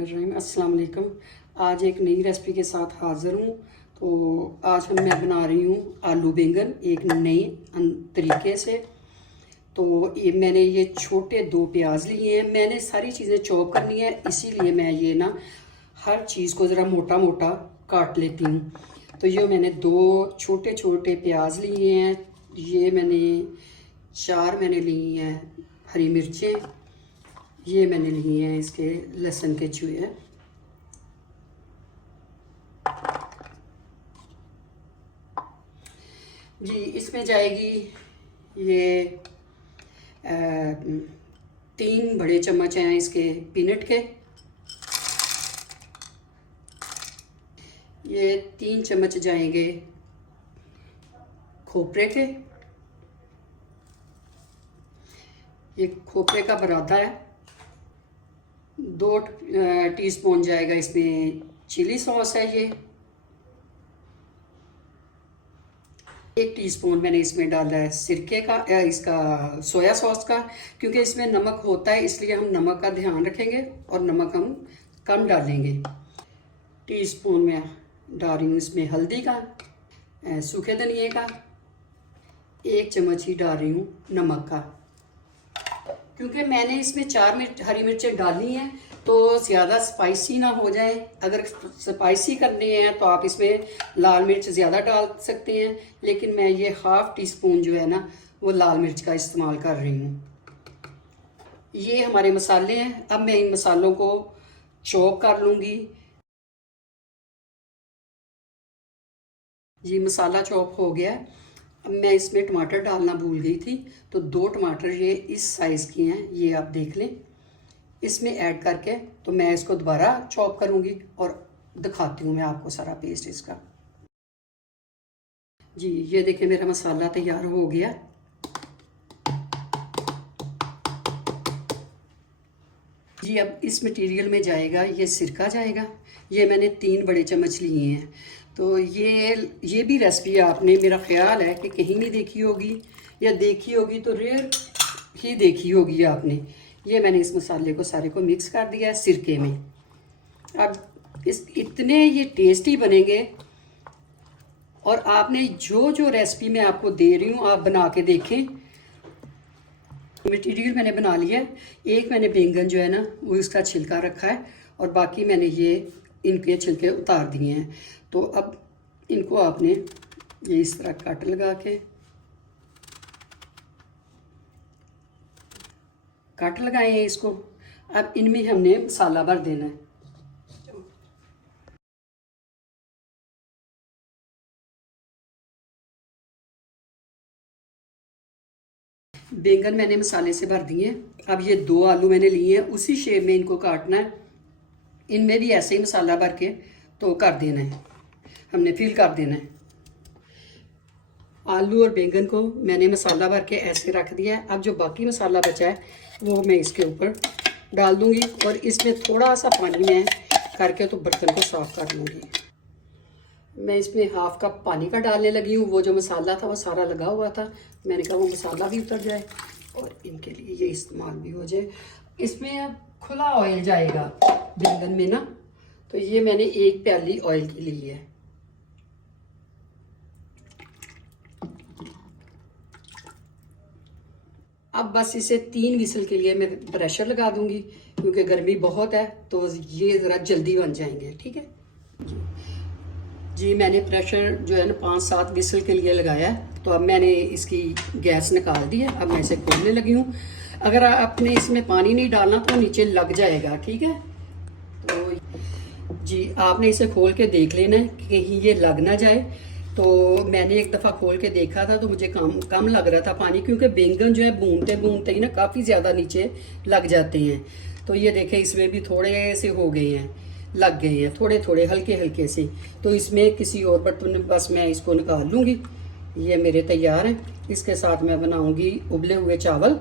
बिस्मिल्लाहिर्रहमानिर्रहीम। अस्सलाम वालेकुम। आज एक नई रेसिपी के साथ हाज़िर हूँ। तो आज मैं बना रही हूँ आलू बैंगन एक नए तरीके से। तो मैंने ये छोटे 2 प्याज लिए हैं। मैंने सारी चीज़ें चॉप करनी है, इसीलिए मैं ये ना हर चीज़ को ज़रा मोटा मोटा काट लेती हूँ। तो ये मैंने 2 छोटे छोटे प्याज लिए हैं। ये मैंने 4 मैंने ली हैं हरी मिर्चें। ये मैंने लिए हैं इसके लहसुन के चूहे। जी इसमें जाएगी ये 3 बड़े चम्मच हैं इसके पीनट के। ये 3 चम्मच जाएंगे खोपरे के। ये खोपरे का बरादा है। 2 टीस्पून जाएगा इसमें चिली सॉस है। ये 1 टीस्पून मैंने इसमें डाला है सिरके का, इसका सोया सॉस का, क्योंकि इसमें नमक होता है इसलिए हम नमक का ध्यान रखेंगे और नमक हम कम डालेंगे। टीस्पून में डाल रही हूँ इसमें हल्दी का, सूखे धनिए का। 1 चम्मच ही डाल रही हूँ नमक का, क्योंकि मैंने इसमें 4 हरी मिर्चें डाली हैं तो ज़्यादा स्पाइसी ना हो जाए। अगर स्पाइसी करने हैं तो आप इसमें लाल मिर्च ज़्यादा डाल सकते हैं, लेकिन मैं ये 1/2 टीस्पून जो है ना वो लाल मिर्च का इस्तेमाल कर रही हूँ। ये हमारे मसाले हैं। अब मैं इन मसालों को चॉप कर लूँगी। ये मसाला चॉप हो गया। अब मैं इसमें टमाटर डालना भूल गई थी, तो 2 टमाटर ये इस साइज़ की हैं, ये आप देख लें। इसमें ऐड करके तो मैं इसको दोबारा चॉप करूँगी और दिखाती हूँ मैं आपको सारा पेस्ट इसका। जी ये देखिए मेरा मसाला तैयार हो गया। जी अब इस मटेरियल में जाएगा ये सिरका जाएगा। ये मैंने 3 बड़े चम्मच लिए हैं। तो ये भी रेसिपी आपने, मेरा ख्याल है कि कहीं नहीं देखी होगी, या देखी होगी तो रेयर ही देखी होगी आपने। ये मैंने इस मसाले को सारे को मिक्स कर दिया है सिरके में। अब इतने ये टेस्टी बनेंगे। और आपने जो जो रेसिपी मैं आपको दे रही हूँ आप बना के देखें। मटीरियल मैंने बना लिया है। एक मैंने बैंगन जो है ना वो इसका छिलका रखा है, और बाकी मैंने ये इनके छिलके उतार दिए हैं। तो अब इनको आपने ये इस तरह कट लगा के कट लगाए हैं इसको। अब इनमें हमने मसाला भर देना है। बैंगन मैंने मसाले से भर दिए। अब ये 2 आलू मैंने लिए हैं, उसी शेप में इनको काटना है। इनमें भी ऐसे ही मसाला भर के तो कर देना है, हमने फिल कर देना है। आलू और बैंगन को मैंने मसाला भर के ऐसे रख दिया है। अब जो बाकी मसाला बचा है वो मैं इसके ऊपर डाल दूंगी, और इसमें थोड़ा सा पानी मैं करके तो बर्तन को साफ कर लूँगी। मैं इसमें 1/2 कप पानी का डालने लगी हूँ। वो जो मसाला था वो सारा लगा हुआ था, मैंने कहा वो मसाला भी उतर जाए और इनके लिए ये इस्तेमाल भी हो जाए। इसमें अब खुला ऑयल जाएगा बैंगन में ना, तो ये मैंने 1 प्याली ऑयल की ली है। अब बस इसे 3 विसल के लिए मैं प्रेशर लगा दूंगी, क्योंकि गर्मी बहुत है तो ये ज़रा जल्दी बन जाएंगे। ठीक है जी मैंने प्रेशर जो है ना 5-7 विसल के लिए लगाया है। तो अब मैंने इसकी गैस निकाल दी है। अब मैं इसे खोलने लगी हूँ। अगर आपने इसमें पानी नहीं डालना तो नीचे लग जाएगा। ठीक है, तो जी आपने इसे खोल के देख लेना है कि कहीं ये लग ना जाए। तो मैंने एक दफ़ा खोल के देखा था तो मुझे कम लग रहा था पानी, क्योंकि बैंगन जो है भूनते भूनते ही ना काफ़ी ज़्यादा नीचे लग जाते हैं। तो ये देखें इसमें भी थोड़े से हो गए हैं, लग गए हैं थोड़े थोड़े हल्के हल्के से। तो इसमें किसी और बर्तन में बस मैं इसको निकाल लूँगी। ये मेरे तैयार हैं। इसके साथ मैं बनाऊँगी उबले हुए चावल।